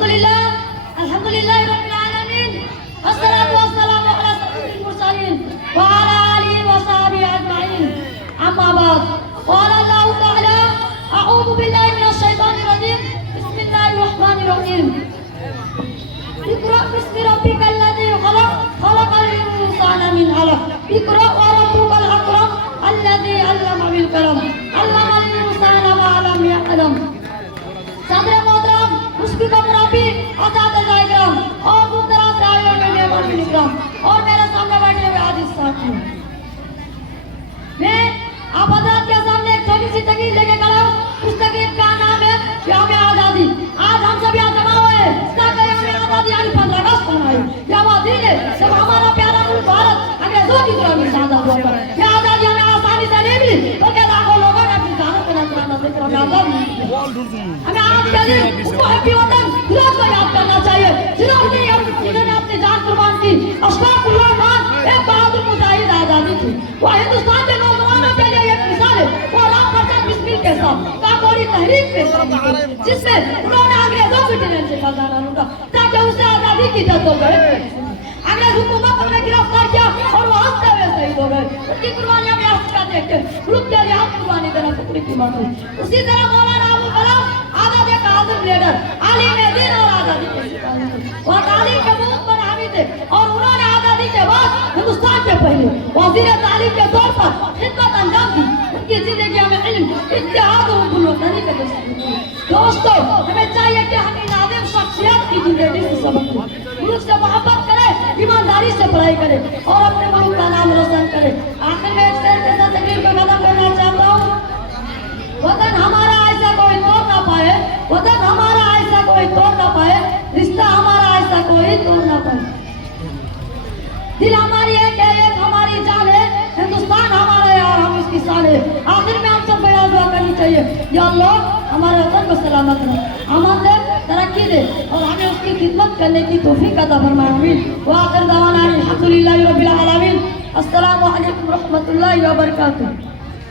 Alhamdulillah, Alhamdulillah Rabbil Alamin. Wassalatu wassalamu ala sayyidil mursalin wa ala alihi wa sahbihi ajma'in. Amma ba'd. Qala Allahu ta'ala, a'udhu billahi minash shaitanir rajim. Bismillahirrahmanirrahim. Iqra bismi rabbikal ladzi khalaq, khalaqal insana min 'alaq. Iqra wa rabbukal akram, alladzi 'allama bil qalam, 'allamal insana ma lam ya'lam. Sadre Mohtaram, मुस्बिका मुराबी, आजाद इकराम और मुहतरम रायों में मेहमान इकराम और मेरे सामने बैठे हुए आदिल साथियों, मैं आप हज़रात के सामने एक छोटी सी तकरीर लेके खड़ा हूँ। उस तकरीर का नाम है याम आज़ादी। आज हम सब यहाँ जमा हुए हैं ताकि याम आज़ादी यानी 15 अगस्त मनाए। यह वो दिन है जब हमारा प्यारा मुल्क भारत अंग्रेजों की गुलामी से आज़ाद हुआ था। यह आज़ादी हमें आसानी से नहीं मिली, बल्कि लाखों लोगों ने अपनी जानों को नजराना देकर हमें आज़ादी मिली। हमें आज के दिन उसको हैप्पी वतन दिवस को याद करना चाहिए जिन्होंने अपनी जान कुर्बान की। अशफाकुल्लाह खान एक बहादुर मुजाहिद आज़ादी थी। वह हिंदुस्तान के नौजवानों के लिए एक मिसाल है। वो राम प्रसाद बिस्मिल के साथ काकोरी तहरीक पे जिसमें उन्होंने अंग्रेजों की ट्रेन से खजाना लूटा ताकि उसे आज़ादी की इज्जत हो गए। अंग्रेज हुकूमत उन्हें गिरफ्तार किया और वो हंसते हुए शहीद हो गए। उनकी कुर्बानियां भी आज का देखते ग्रुप के लिए आप कुर्बानी देना टुकड़ी की मांग। उसी तरह मौलाना अबुल कलाम आज़ादी का आज़म लीडर आलिम दीन और आज़ादी के सिपाही थे। वो तालीम के मुल्क पर हावी थे और उन्होंने आज़ादी के बाद हिंदुस्तान के पहले वज़ीर तालीम के तौर पर खिदमत अंजाम दी। उनकी जिंदगी में इल्म, इत्तेहाद और बुलंदी का दर्शन दिया। दोस्तों, हमें चाहिए कि हम इन आज़म शख्सियत की जिंदगी से सबक लें, मुल्क से मोहब्बत करें, ईमानदारी से पढ़ाई करें और अपने मुल्क का नाम रोशन करें। आखिर में एक शेर के साथ तकरीर को खत्म करना चाहता हूँ। वतन हमारा ऐसा कोई तोड़ ना पाए, वतन हमारा ऐसा कोई तोड़ ना पाए, रिश्ता हमारा ऐसा कोई तोड़ ना पाए। दिल हमारी एक है, एक हमारी जान है, हिंदुस्तान हमारा है और हम इसकी शान है। आखिर में हम सब बड़ा दुआ करनी चाहिए, या अल्लाह हमारे वतन को सलामत रखे, अमन दे, तरक्की दे और हमें उसकी खिदमत करने की तौफीक अता फरमाए। आमीन। व आखिर दवाना अल्हम्दुलिल्लाहि रब्बिल आलमीन। अस्सलामु अलैकुम रहमतुल्लाहि व बरकातुहू।